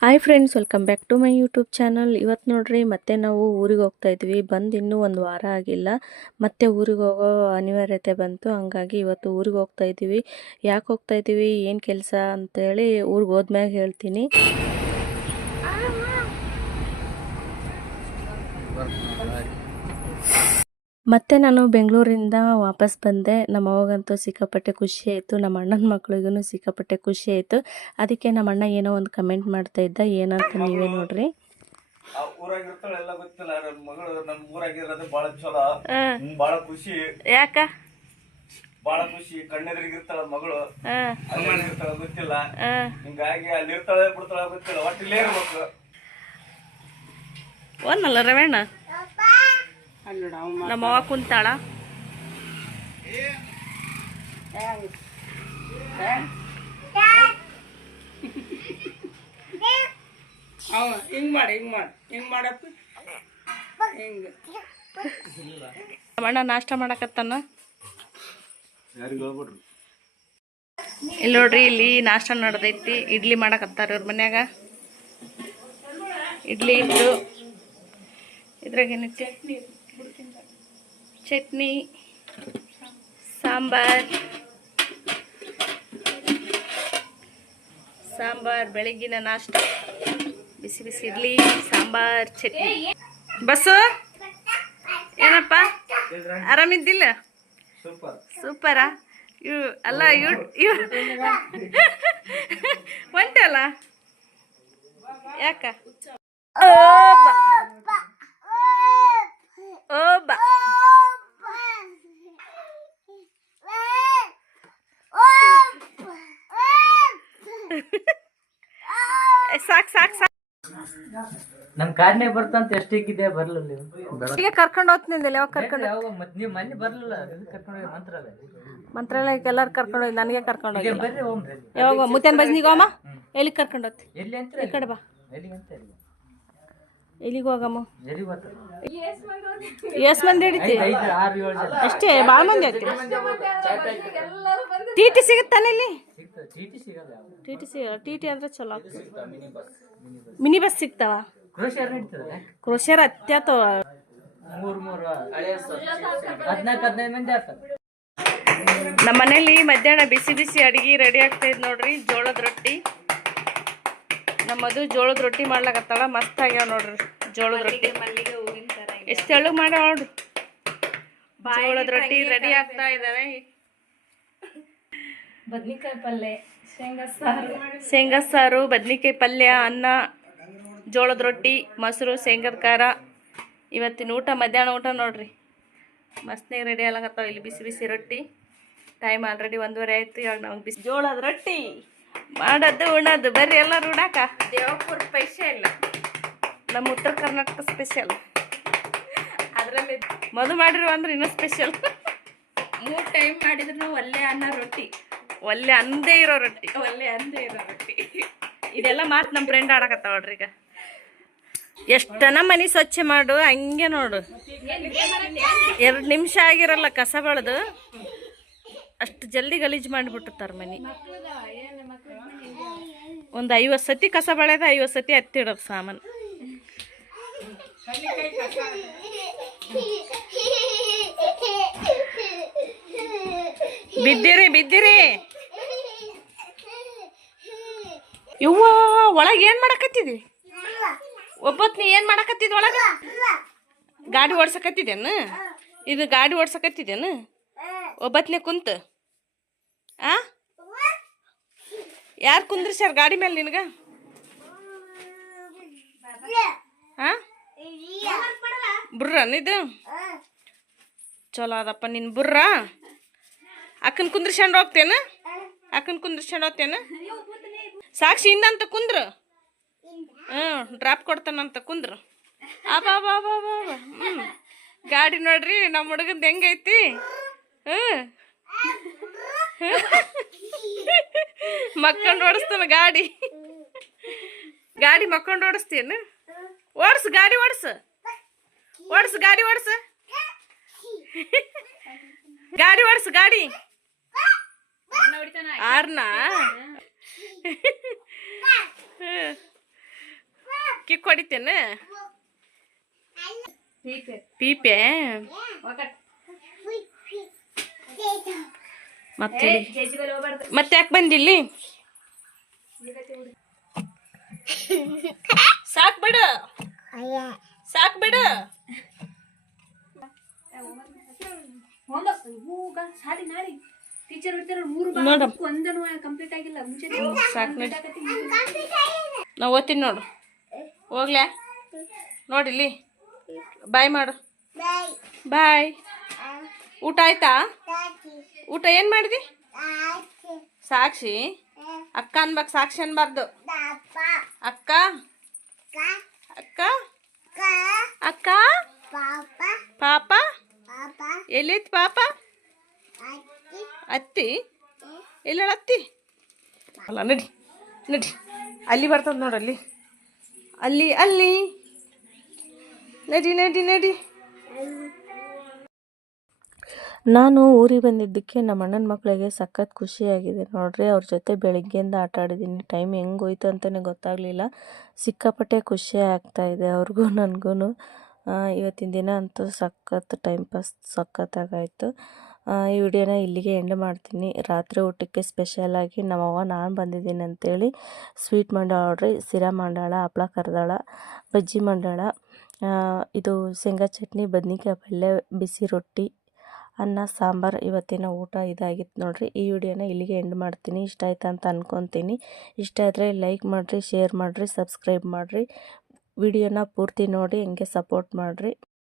Hi friends, welcome back to my YouTube channel. ಇವತ್ತು ನೋಡ್ರಿ ಮತ್ತೆ ನಾವು ಊರಿಗೆ ಹೋಗ್ತಾ ಇದ್ವಿ. ಬಂದು ಇನ್ನೂ ಒಂದು ವಾರ ಆಗಿಲ್ಲ, ಮತ್ತೆ ಊರಿಗೆ ಹೋಗೋ ಅನಿವಾರ್ಯತೆ ಬಂತು. ಹಂಗಾಗಿ ಇವತ್ತು ಊರಿಗೆ ಹೋಗ್ತಾ ಇದ್ದೀವಿ. ಯಾಕೆ ಹೋಗ್ತಾ ಇದ್ದೀವಿ, ಏನು ಕೆಲಸ ಅಂತೇಳಿ ಊರಿಗೆ ಹೋದ್ಮ್ಯಾಗ ಹೇಳ್ತೀನಿ. ಮತ್ತೆ ನಾನು ಬೆಂಗಳೂರಿಂದ ವಾಪಸ್ ಬಂದೆ. ನಮ್ಮ ಅವ್ವಗಂತೂ ಸಿಕ್ಕಾಪಟ್ಟೆ ಖುಷಿ ಆಯಿತು, ನಮ್ಮ ಅಣ್ಣನ ಮಕ್ಳಿಗೂ ಸಿಕ್ಕಾಪಟ್ಟೆ ಖುಷಿ ಆಯಿತು. ಅದಕ್ಕೆ ನಮ್ಮ ಅಣ್ಣ ಏನೋ ಒಂದು ಕಮೆಂಟ್ ಮಾಡ್ತಾ ಇದ್ದ, ಏನಂತ ನೀವೇ ನೋಡ್ರಿ. ಊರಾಗಿರ್ತಾಳೆ ಎಲ್ಲ ಗೊತ್ತಿಲ್ಲ, ನನ್ನ ಮಗಳು ನಮ್ಮ ಊರಾಗಿರೋದು ಬಹಳ ಚಲೋ, ಬಹಳ ಖುಷಿ. ಯಾಕ ಬಹಳ ಖುಷಿ? ಕಣ್ಣೆದ್ರಿಗಿರ್ತಾಳ ಮಗಳು, ಅಲ್ಲಿರ್ತಾಳ ಗೊತ್ತಿಲ್ಲ, ಹಿಂಗಾಗಿ ಅಲ್ಲಿರ್ತಾಳೆ ಬಿಡ್ತಾಳ ಗೊತ್ತಿಲ್ಲ, ಒಟ್ಟು ಇಲ್ಲೇ ಇರ್ಬೇಕು. ಒಂದಲ್ಲ ರವಣ್ಣ, ನಮ್ಮ ಅವ್ವ ಕುಂತಾಳ. ಹಿಂಗ್ ಮಾಡಿ ಹಿಂಗ್ ಮಾಡಿ ಹಿಂಗ್ ಮಾಡಪ್ಪ ಹಿಂಗ. ನಮ್ಮ ಅಣ್ಣ ನಾಷ್ಟ ಮಾಡಕತ್ತಾನ. ಇಲ್ಲಿ ನೋಡ್ರಿ, ಇಲ್ಲಿ ನಾಷ್ಟ ನಡೆದೈತಿ. ಇಡ್ಲಿ ಮಾಡಕತ್ತಾರ ಇವ್ರ ಮನ್ಯಾಗ. ಇಡ್ಲಿ ಇಟ್ಟು ಇದ್ರಾಗೇನು ಚಟ್ನಿ, ಸಾಂಬಾರ್. ಬೆಳಗಿನ ನಾಷ್ಟ ಬಿಸಿ ಬಿಸಿ ಇಡ್ಲಿ, ಸಾಂಬಾರ್, ಚಟ್ನಿ. ಬಸ್ಸು ಏನಪ್ಪ, ಆರಾಮಿದ್ದಿಲ್ಲ? ಸೂಪರಾ? ಅಲ್ಲ ಒಂಟಲ್ಲ ಯಾಕ? ಸಾಕ್ ಸಾಕ್ ಸಾಕ್. ನಮ್ ಕಾರ್ನೇ ಬರ್ತಂತ ಎಷ್ಟಿಕ್ಕಿದೆ ಬರ್ಲಿಲ್ಲ. ಈಗ ಕರ್ಕೊಂಡು ಹೋಗ್ತಿದ್ದಿಲ್ಲ. ಯಾವಾಗ ಕರ್ಕೊಂಡು? ಮತ್ ನೀವ್ ಮನೆ ಬರ್ಲಿಲ್ಲ, ಕರ್ಕೊಂಡು ಮಂತ್ರಾಲಯಕ್ಕೆ ಎಲ್ಲಾರು ಕರ್ಕೊಂಡು ಹೋಗಿ, ನನಗೆ ಕರ್ಕೊಂಡು ಹೋಗಿ. ಬರ್ರಿ ಹೋಗ್ರಿ. ಯಾವಾಗ ಮುತ್ತೇನ್ ಬಜ್ನಿಗೋಮ್ಮ? ಎಲ್ಲಿಗೆ ಕರ್ಕೊಂಡು ಹೋಗ್ತಿ? ಎಲ್ಲಿ ಅಂತ ಈ ಕಡೆ ಬಾ. ಎಲ್ಲಿಗೆ ಹೋಗಮ್ಮ? ಎಷ್ಟ್ ಮಂದಿ ಹಿಡಿತಿ? 6-7 ಜನ ಅಷ್ಟೇ, ಭಾಳ ಮಂದಿ ಐತಿ. ಟಿ ಟಿ ಸಿಗುತ್ತಾನೆ ಇಲ್ಲಿ? ಚೀಟಿ ಸಿಗಲ್ಲ. ಟಿ ಟಿ ಅಂದ್ರೆ ಚಲೋ. ಮಿನಿ ಬಸ್ ಸಿಗ್ತಾವ? ಕ್ರೋಷಿಯರ್ ಅತ್ಯಾತವ. 14-15 ಮಂದಿ ಆಗ್ತದೆ. ನಮ್ಮ ಮನೇಲಿ ಮಧ್ಯಾಹ್ನ ಬಿಸಿ ಬಿಸಿ ಅಡಿಗೆ ರೆಡಿ ಆಗ್ತಾ ಇದ್ ನೋಡ್ರಿ. ಜೋಳದ ರೊಟ್ಟಿ. ನಮ್ಮದು ಜೋಳದ ರೊಟ್ಟಿ ಮಾಡ್ಲಾಕತ್ತಾಳ. ಮಸ್ತ್ ಆಗ್ಯಾವ ನೋಡ್ರಿ ಜೋಳದ ರೊಟ್ಟಿ. ಎಷ್ಟು ತೆಳ್ಳಗೆ ಮಾಡ್ಯಾವ ನೋಡ್ರಿ. ಜೋಳದ ರೊಟ್ಟಿ ರೆಡಿ ಆಗ್ತಾ ಇದಾವೆ. ಬದ್ನಿಕಾಯಿ ಪಲ್ಯ, ಶೇಂಗಾ ಸಾರು, ಬದ್ನಿಕಾಯಿ ಪಲ್ಯ, ಅನ್ನ, ಜೋಳದ ರೊಟ್ಟಿ, ಮೊಸರು, ಶೇಂಗದ ಖಾರ. ಇವತ್ತಿನ ಊಟ ಮಧ್ಯಾಹ್ನ ಊಟ ನೋಡ್ರಿ. ಮಸ್ತ್ನಾಗ ರೆಡಿ ಆಗ್ಲಾಕತ್ತಾವ ಇಲ್ಲಿ ಬಿಸಿ ಬಿಸಿ ರೊಟ್ಟಿ. ಟೈಮ್ ಆಲ್ರೆಡಿ 1:30 ಆಯ್ತು. ಇವಾಗ ನಮ್ಗೆ ಬಿಸಿ ಜೋಳದ ರೊಟ್ಟಿ ಮಾಡೋದು ಉಣ್ಣೋದು. ಬರ್ರಿ ಎಲ್ಲರೂ ಉಣ್ಣಾಕ. ದೇವಪುರ ಸ್ಪೆಷಲ್, ನಮ್ಮ ಉತ್ತರ ಕರ್ನಾಟಕ ಸ್ಪೆಷಲ್. ಅದರಲ್ಲಿ ಮದು ಮಾಡಿರುವ ಅಂದ್ರೆ ಇನ್ನೂ ಸ್ಪೆಷಲ್. 3 ಟೈಮ್ ಮಾಡಿದ್ರು ಒಳ್ಳೆ ಅನ್ನ ರೊಟ್ಟಿ, ಒಳ್ಳೆ ಅಂದೇ ಇರೋ ರೊಟ್ಟಿ, ಒಳ್ಳೆ ಅಂದೇ ಇರೋ ರೊಟ್ಟಿ. ಇದೆಲ್ಲ ಮಾತು ನಮ್ಮ ಫ್ರೆಂಡ್ ಆಡಕತ್ತಾವ ನೋಡ್ರಿ. ಈಗ ಎಷ್ಟನ ಮನೆ ಸ್ವಚ್ಛ ಮಾಡು, ಹಂಗೆ ನೋಡು 2 ನಿಮಿಷ ಆಗಿರಲ್ಲ ಕಸ ಬೆಳೆದು ಅಷ್ಟು ಜಲ್ದಿ ಗಲೀಜು ಮಾಡಿಬಿಟ್ಟಿರ್ತಾರೆ ಮನೆ. ಒಂದು 50 ಸತಿ ಕಸ ಬೆಳೆದ 50 ಸತಿ ಹತ್ತಿಡೋದು ಸಾಮಾನು. ಬಿದ್ದಿರಿ ಇವ್ವ, ಒಳಗೆ ಏನು ಮಾಡಕತ್ತಿದ್ವಿ? ಒಬ್ಬತ್ತು ನೀ ಏನು ಮಾಡಕತ್ತಿದ್ ಒಳಗ? ಗಾಡಿ ಓಡ್ಸಕತ್ತಿದ್ದೇನು? ಇದು ಗಾಡಿ ಓಡ್ಸಕತ್ತಿದ್ದೇನು ಒಬ್ಬತ್ನೇ ಕುಂತ? ಯಾರು ಕುಂದ್ರಿಸ್ಯಾರ ಗಾಡಿ ಮೇಲೆ ನಿನಗ? ಬುರ್ರನ್ ಇದು? ಚಲೋ ಅದಪ್ಪ ನಿನ್ ಬುರ್ರ. ಅಕ್ಕನ ಕುಂದ್ರಿಸ್ಕೊಂಡು ಹೋಗ್ತೇನು? ಸಾಕ್ಷಿ ಹಿಂದಂತ ಕುಂದ್ರು. ಡ್ರಾಪ್ ಕೊಡ್ತಾನಂತ ಕುಂದ್ರು. ಗಾಡಿ ನೋಡ್ರಿ ನಮ್ಮ ಹುಡುಗಂದು ಹೆಂಗೈತಿ. ಮಕ್ಕಂಡು ಓಡಿಸ್ತಾನ ಗಾಡಿ. ಮಕ್ಕಂಡು ಓಡಿಸ್ತೇನು? ಓಡಿಸು ಗಾಡಿ, ಓಡಿಸು ಗಾಡಿ, ಗಾಡಿ. ಆರ್ನ ಕಿಕ್ ಹೊಡಿತೇನೆ ಪೀಪೆ ಮತ್ತೆ ಮತ್ತೆ ಯಾಕೆ ಬಂದಿಲ್ಲಿ ಸಾಕ್ ಬಿಡ ಸಾಕ್ ಬಿಡ ಸಾರಿ ನಾಳೆ ಟೀಚರ್ ಇರ್ತಾರ 3 ನೋಡು ಒಂದನು ಕಂಪ್ಲೀಟ್ ಆಗಿಲ್ಲ ಮುಂಚೆ ಸಾಕ್ ನಡಿ ನಾ ಓದ್ತೀನಿ ನೋಡು ಹೋಗ್ಲ್ಯಾ ನೋಡಿಲ್ಲಿ ಬಾಯ್ ಮಾಡು ಬಾಯ್ ಊಟ ಆಯ್ತಾ ಊಟ ಏನು ಮಾಡಿದಿ ಸಾಕ್ಷಿ ಅಕ್ಕ ಅನ್ಬೇಕು ಸಾಕ್ಷಿ ಅನ್ಬಾರ್ದು ಅಕ್ಕ ಅಕ್ಕ ಅಕ್ಕ ಪಾಪ ಎಲ್ಲಿತ್ತು ಪಾಪ ಅತ್ತಿ ಎಲ್ಲ ಅತ್ತಿ ಅಲ್ಲ ನಡಿ ನಡಿ ಅಲ್ಲಿ ಬರ್ತದ ನೋಡಲ್ಲಿ ಅಲ್ಲಿ ಅಲ್ಲಿ ನಡಿ ನಡಿ ನಡಿ ನಾನು ಊರಿಗೆ ಬಂದಿದ್ದಕ್ಕೆ ನಮ್ಮ ಅಣ್ಣನ ಮಕ್ಕಳಿಗೆ ಸಖತ್ ಖುಷಿಯಾಗಿದೆ ನೋಡ್ರಿ. ಅವ್ರ ಜೊತೆ ಬೆಳಗ್ಗೆಯಿಂದ ಆಟ ಆಡಿದ್ದೀನಿ. ಟೈಮ್ ಹೆಂಗೆ ಹೋಯ್ತು ಅಂತಲೇ ಗೊತ್ತಾಗಲಿಲ್ಲ. ಸಿಕ್ಕಾಪಟ್ಟೆ ಖುಷಿ ಆಗ್ತಾಯಿದೆ ಅವ್ರಿಗೂ ನನಗೂ. ಇವತ್ತಿನ ದಿನ ಅಂತೂ ಸಖತ್ ಟೈಮ್ ಪಾಸ್ ಸಖತ್ತಾಗಾಯಿತು. ಈ ವಿಡಿಯೋನ ಇಲ್ಲಿಗೆ ಎಂಡ್ ಮಾಡ್ತೀನಿ. ರಾತ್ರಿ ಊಟಕ್ಕೆ ಸ್ಪೆಷಲಾಗಿ ನಮ್ಮವ್ವ ನಾನು ಬಂದಿದ್ದೀನಿ ಅಂತೇಳಿ ಸ್ವೀಟ್ ಮಾಡ್ಯಾಳ್ರಿ. ಸಿರಾ ಮಾಡ್ಯಾಳ, ಹಪ್ಳ ಕರ್ದಾಳ, ಬಜ್ಜಿ ಮಾಡ್ಯಾಳ, ಇದು ಶೇಂಗಾ ಚಟ್ನಿ, ಬದ್ನಿಕಾಯಿ ಪಲ್ಯ, ಬಿಸಿ ರೊಟ್ಟಿ, ಅನ್ನ, ಸಾಂಬಾರು. ಇವತ್ತಿನ ಊಟ ಇದಾಗಿತ್ತು ನೋಡ್ರಿ. ಈ ವಿಡಿಯೋನ ಇಲ್ಲಿಗೆ ಎಂಡ್ ಮಾಡ್ತೀನಿ. ಇಷ್ಟ ಆಯ್ತು ಅಂತ ಅನ್ಕೊತೀನಿ. ಇಷ್ಟ ಆದರೆ ಲೈಕ್ ಮಾಡಿರಿ, ಶೇರ್ ಮಾಡಿರಿ, ಸಬ್ಸ್ಕ್ರೈಬ್ ಮಾಡಿರಿ. ವಿಡಿಯೋನ ಪೂರ್ತಿ ನೋಡಿ ಹಂಗೆ ಸಪೋರ್ಟ್ ಮಾಡಿರಿ.